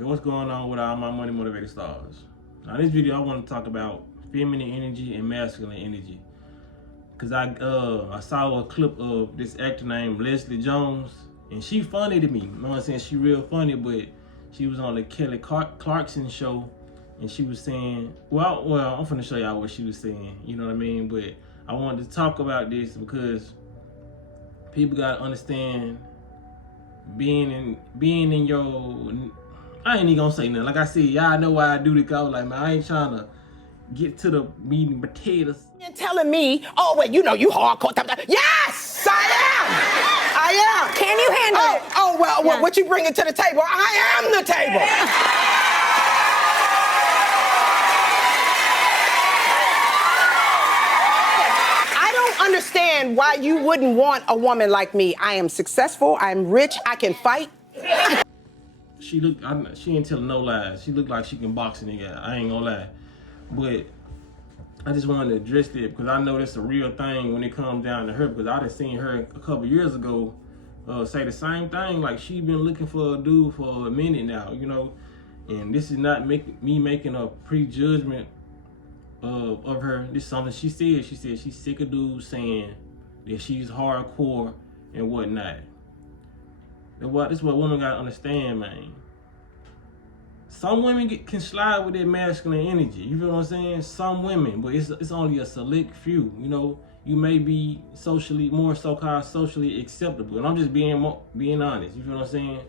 Okay, what's going on with all my money motivated stars? Now, in this video, I want to talk about feminine energy and masculine energy. Cause I saw a clip of this actor named Leslie Jones, and she funny to me. You know what I'm saying? She real funny, but she was on the Kelly Clarkson show, and she was saying, well, I'm finna show y'all what she was saying. You know what I mean? But I wanted to talk about this because people gotta understand being in your. I ain't even gonna say nothing. Like I said, y'all know why I do this. I was like, man, I ain't trying to get to the meat and potatoes. You're telling me, oh, wait, you hardcore. Yes, I am. Can you handle it? Oh, well, yeah. What you bringing to the table? I am the table. I don't understand why you wouldn't want a woman like me. I am successful. I'm rich. I can fight. She ain't telling no lies. She looked like she can box a nigga. I ain't gonna lie. But I just wanted to address that because I know that's a real thing when it comes down to her, because I done seen her a couple years ago say the same thing. Like, she been looking for a dude for a minute now, you know. And this is not me making a prejudgment of her. This is something she said. She said she's sick of dudes saying that she's hardcore and whatnot. This is what women gotta understand, man. Some women can slide with their masculine energy. You feel what I'm saying? Some women, but it's only a select few. You know, you may be more so-called socially acceptable, and I'm just being honest. You feel what I'm saying?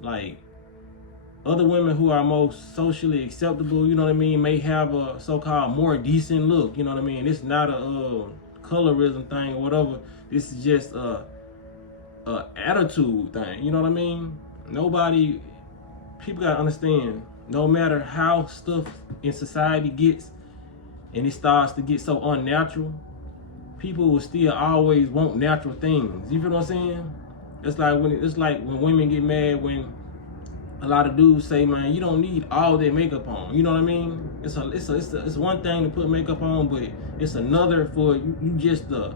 Like, other women who are most socially acceptable, you know what I mean, may have a so-called more decent look. You know what I mean? It's not a colorism thing or whatever. This is just a attitude thing. You know what I mean? People gotta understand, no matter how stuff in society gets and it starts to get so unnatural, people will still always want natural things. You feel what I'm saying? It's like when women get mad when a lot of dudes say, man, you don't need all that makeup on. You know what I mean? It's one thing to put makeup on, but it's another for you just to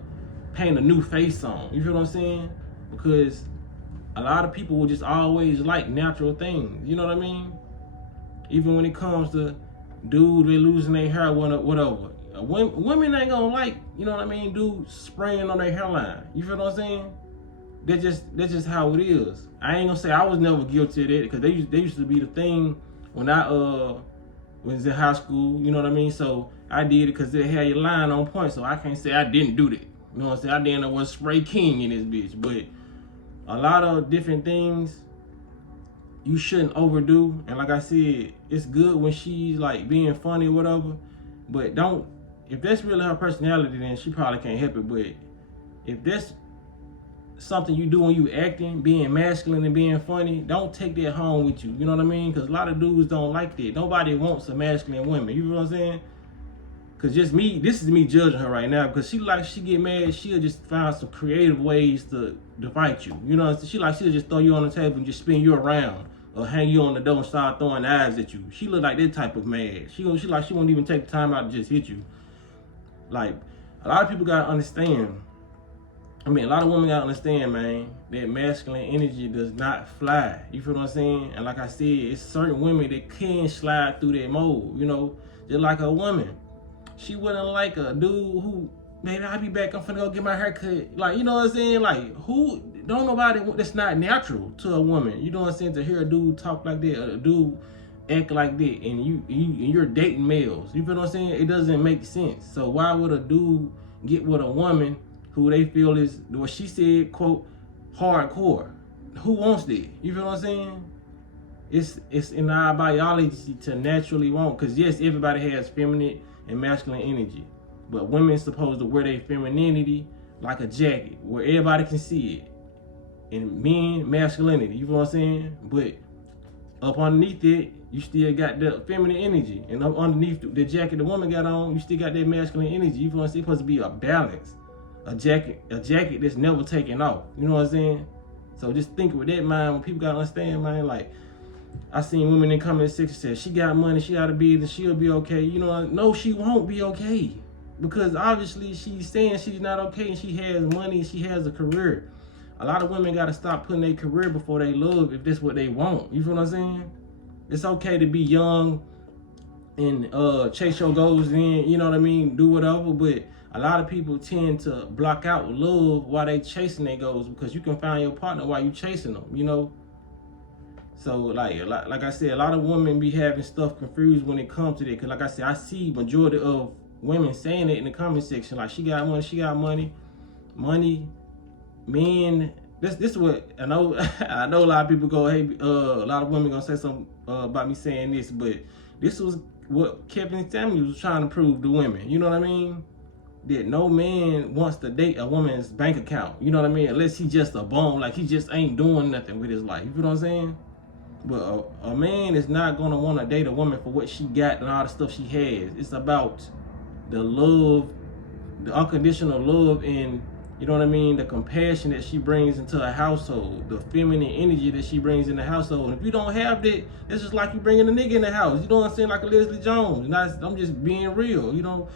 paint a new face on. You feel what I'm saying? Because a lot of people will just always like natural things. You know what I mean? Even when it comes to dudes, they losing their hair, whatever. Women ain't gonna like, you know what I mean, dudes spraying on their hairline. You feel what I'm saying? That's just how it is. I ain't gonna say I was never guilty of that, because they used to be the thing when I was in high school. You know what I mean? So I did it because they had your line on point. So I can't say I didn't do that. You know what I'm saying? I didn't was spray king in this bitch, but a lot of different things you shouldn't overdo. And like I said, it's good when she's like being funny or whatever, but if that's really her personality, then she probably can't help it. But if that's something you do when you acting, being masculine and being funny, don't take that home with you. You know what I mean? Because a lot of dudes don't like that. Nobody wants a masculine woman. You know what I'm saying? Cause this is me judging her right now, because she get mad, she'll just find some creative ways to fight you. You know, she'll just throw you on the table and just spin you around, or hang you on the door and start throwing knives at you. She look like that type of mad. She won't even take the time out to just hit you. Like, a lot of people gotta understand. I mean, a lot of women gotta understand, man, that masculine energy does not fly. You feel what I'm saying? And like I said, it's certain women that can slide through that mode. You know, just like a woman. She wouldn't like a dude who, maybe I'll be back, I'm finna go get my hair cut. Like, you know what I'm saying? Like, don't nobody, that's not natural to a woman. You know what I'm saying? To hear a dude talk like that, a dude act like that, and you're dating males. You feel what I'm saying? It doesn't make sense. So why would a dude get with a woman who they feel is, what she said, quote, hardcore? Who wants that? You feel what I'm saying? It's in our biology to naturally want, because yes, everybody has feminine and masculine energy, but women supposed to wear their femininity like a jacket where everybody can see it, and men masculinity. You know what I'm saying? But up underneath it, you still got the feminine energy, and up underneath the jacket the woman got on, you still got that masculine energy. You know what I'm saying? It's supposed to be a balance, a jacket that's never taken off. You know what I'm saying? So just think with that mind. When people gotta understand, man, like, I seen women in comment section say she got money, she got a business, she'll be okay. You know, no, she won't be okay, because obviously she's saying she's not okay, and she has money, she has a career. A lot of women got to stop putting their career before they love, if that's what they want. You feel what I'm saying? It's okay to be young and chase your goals in, you know what I mean, do whatever, but a lot of people tend to block out love while they chasing their goals, because you can find your partner while you chasing them, you know. So like I said, a lot of women be having stuff confused when it comes to that, because like I said, I see majority of women saying it in the comment section, like she got money, men. This is what I know. I know a lot of people go, hey, a lot of women gonna say something about me saying this, but this was what Kevin Samuels was trying to prove to women. You know what I mean? That no man wants to date a woman's bank account. You know what I mean? Unless he just a bum, like he just ain't doing nothing with his life. You know what I'm saying? But a man is not gonna want to date a woman for what she got and all the stuff she has. It's about the love, the unconditional love, and you know what I mean, the compassion that she brings into a household, the feminine energy that she brings in the household. And if you don't have that, it's just like you bringing a nigga in the house. You know what I'm saying? Like a Leslie Jones. I'm just being real. You know,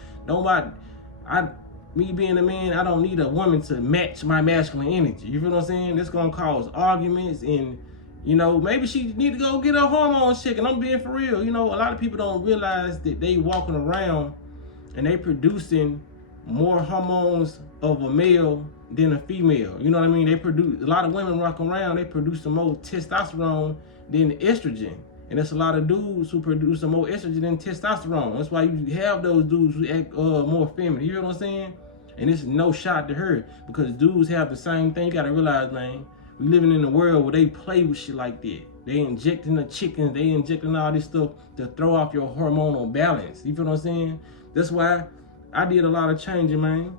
me being a man, I don't need a woman to match my masculine energy. You feel what I'm saying? That's gonna cause arguments, and you know, maybe she need to go get her hormones checked. And I'm being for real. You know, a lot of people don't realize that they walking around and they producing more hormones of a male than a female. You know what I mean? They produce, a lot of women walking around, they produce more testosterone than estrogen. And there's a lot of dudes who produce more estrogen than testosterone. That's why you have those dudes who act more feminine. You know what I'm saying? And it's no shot to her, because dudes have the same thing. You gotta realize, man, we living in a world where they play with shit like that. They injecting the chickens, they injecting all this stuff to throw off your hormonal balance. You feel what I'm saying? That's why I did a lot of changing, man.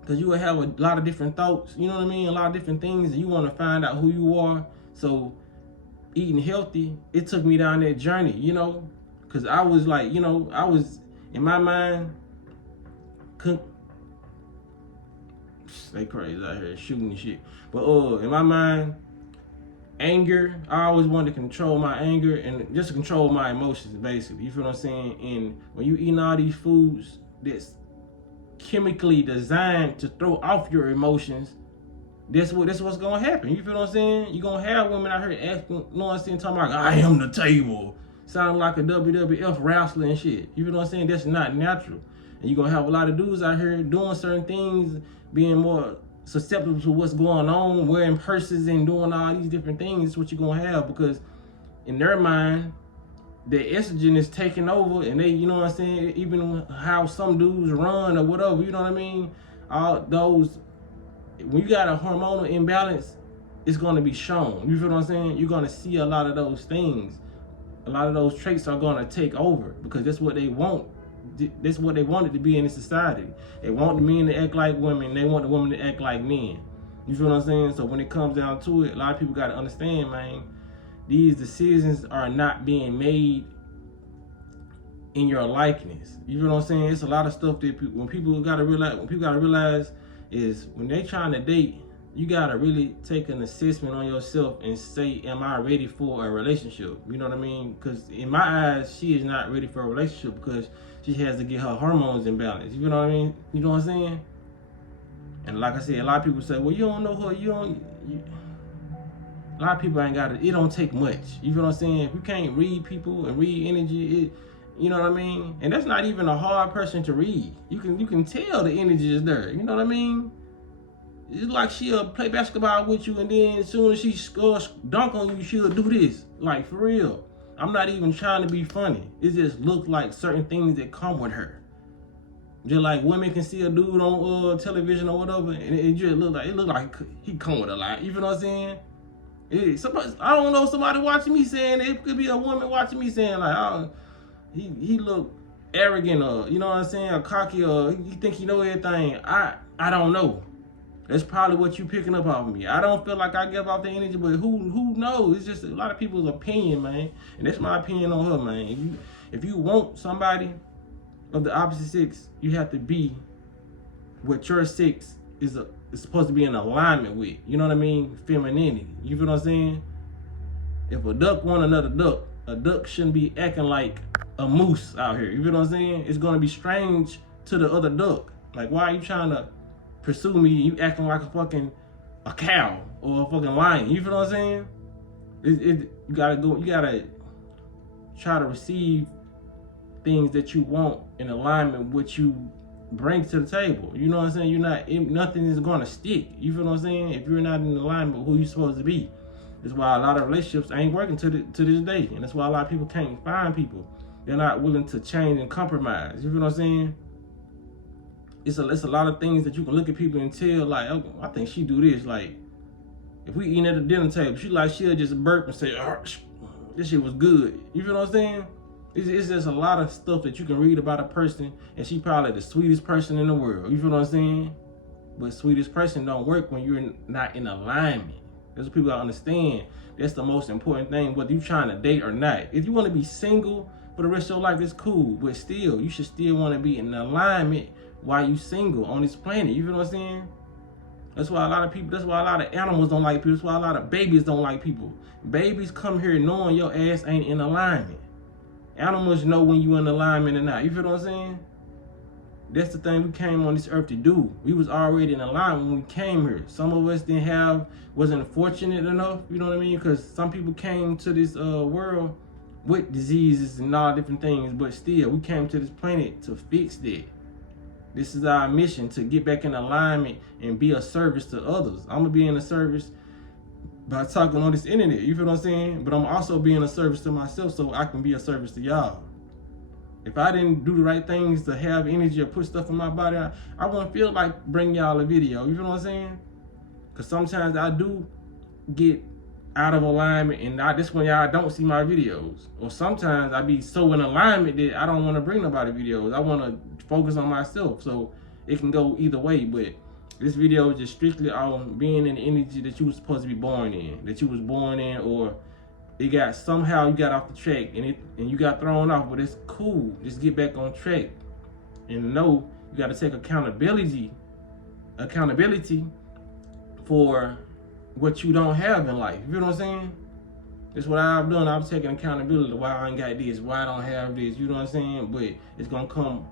Because you will have a lot of different thoughts, you know what I mean? A lot of different things, and you want to find out who you are. So eating healthy, it took me down that journey, you know? Because I was like, you know, I was, in my mind, they crazy out here shooting and shit. But in my mind, anger, I always wanted to control my anger and just control my emotions, basically. You feel what I'm saying? And when you eating all these foods that's chemically designed to throw off your emotions, that's what's gonna happen. You feel what I'm saying? You're gonna have women out here asking, you know what I'm saying, talking about, I am the table. Sounding like a WWF wrestler and shit. You feel what I'm saying? That's not natural. And you're gonna have a lot of dudes out here doing certain things, being more susceptible to what's going on, wearing purses and doing all these different things. That's what you're gonna have, because in their mind, the estrogen is taking over, and they, you know what I'm saying, even how some dudes run or whatever, you know what I mean? All those, when you got a hormonal imbalance, it's gonna be shown. You feel what I'm saying? You're gonna see a lot of those things. A lot of those traits are gonna take over, because that's what they want. That's what they wanted to be in the society. They want the men to act like women. They want the women to act like men. You feel what I'm saying? So when it comes down to it, a lot of people got to understand, man, these decisions are not being made in your likeness. You feel what I'm saying? It's a lot of stuff that people got to realize is when they trying to date, you got to really take an assessment on yourself and say, am I ready for a relationship? You know what I mean? Because in my eyes, she is not ready for a relationship, because she has to get her hormones in balance. You know what I mean? You know what I'm saying? And like I said, a lot of people say, well, you don't know her. A lot of people ain't got it. It don't take much. You feel what I'm saying? If you can't read people and read energy, you know what I mean? And that's not even a hard person to read. You can tell the energy is there. You know what I mean? It's like she'll play basketball with you, and then as soon as she scores dunk on you, she'll do this. Like, for real. I'm not even trying to be funny. It just looks like certain things that come with her. Just like women can see a dude on television or whatever, and it just look like he come with a lot. You feel what I'm saying? I don't know, somebody watching me saying it could be a woman watching me saying like, oh, he look arrogant, or you know what I'm saying, or cocky, or he think he know everything. I don't know. That's probably what you picking up off of me. I don't feel like I give off the energy, but who knows? It's just a lot of people's opinion, man. And that's my opinion on her, man. If you want somebody of the opposite sex, you have to be what your sex is supposed to be in alignment with. You know what I mean? Femininity. You feel what I'm saying? If a duck want another duck, a duck shouldn't be acting like a moose out here. You feel what I'm saying? It's gonna be strange to the other duck. Like, why are you trying to pursue me? You acting like a cow or a fucking lion. You feel what I'm saying? You gotta try to receive things that you want in alignment with what you bring to the table. You know what I'm saying? You're not, nothing is gonna stick. You feel what I'm saying? If you're not in alignment with who you're supposed to be. That's why a lot of relationships ain't working to this day. And that's why a lot of people can't find people. They're not willing to change and compromise. You feel what I'm saying? It's a lot of things that you can look at people and tell, like, oh, I think she do this. Like, if we eating at the dinner table, she'll just burp and say, oh, this shit was good. You feel what I'm saying? It's just a lot of stuff that you can read about a person, and she probably the sweetest person in the world. You feel what I'm saying? But sweetest person don't work when you're not in alignment. That's what people gotta understand. That's the most important thing, whether you're trying to date or not. If you want to be single for the rest of your life, it's cool. But still, you should still want to be in alignment while you single on this planet. You feel what I'm saying? That's why a lot of people, that's why a lot of animals don't like people. That's why a lot of babies don't like people. Babies come here knowing your ass ain't in alignment. Animals know when you in alignment or not. You feel what I'm saying? That's the thing we came on this earth to do. We was already in alignment when we came here. Some of us wasn't fortunate enough, you know what I mean? Because some people came to this world with diseases and all different things, but still, we came to this planet to fix that. This is our mission, to get back in alignment and be a service to others. I'm gonna be in a service by talking on this internet, you feel what I'm saying? But I'm also being a service to myself so I can be a service to y'all. If I didn't do the right things to have energy or put stuff in my body, I wouldn't feel like bringing y'all a video. You feel what I'm saying? Because sometimes I do get out of alignment, and this when y'all don't see my videos. Or sometimes I be so in alignment that I don't want to bring nobody videos. I want to focus on myself. So it can go either way. But this video is just strictly on being in the energy that you was supposed to be born in, or it got somehow you got off the track and you got thrown off, but it's cool. Just get back on track and know you got to take accountability for what you don't have in life. You know what I'm saying? That's what I've done. I've taken accountability to why I ain't got this, why I don't have this. You know what I'm saying? But it's gonna come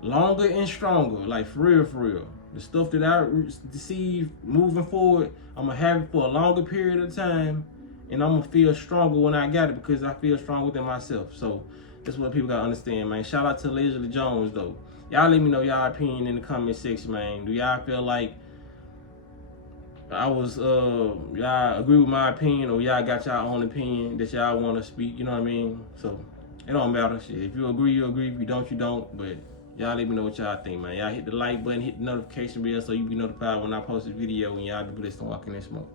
longer and stronger, like for real, for real. The stuff that I receive moving forward, I'm gonna have it for a longer period of time. And I'm gonna feel stronger when I got it because I feel strong within myself. So that's what people gotta understand, man. Shout out to Leslie Jones though. Y'all let me know y'all opinion in the comment section, man. Do y'all feel like y'all agree with my opinion, or y'all got y'all own opinion that y'all wanna speak, you know what I mean? So it don't matter, shit. If you agree, you agree. If you don't, you don't. But y'all let me know what y'all think, man. Y'all hit the like button, hit the notification bell so you be notified when I post a video, and y'all be blessed and walk in that smoke.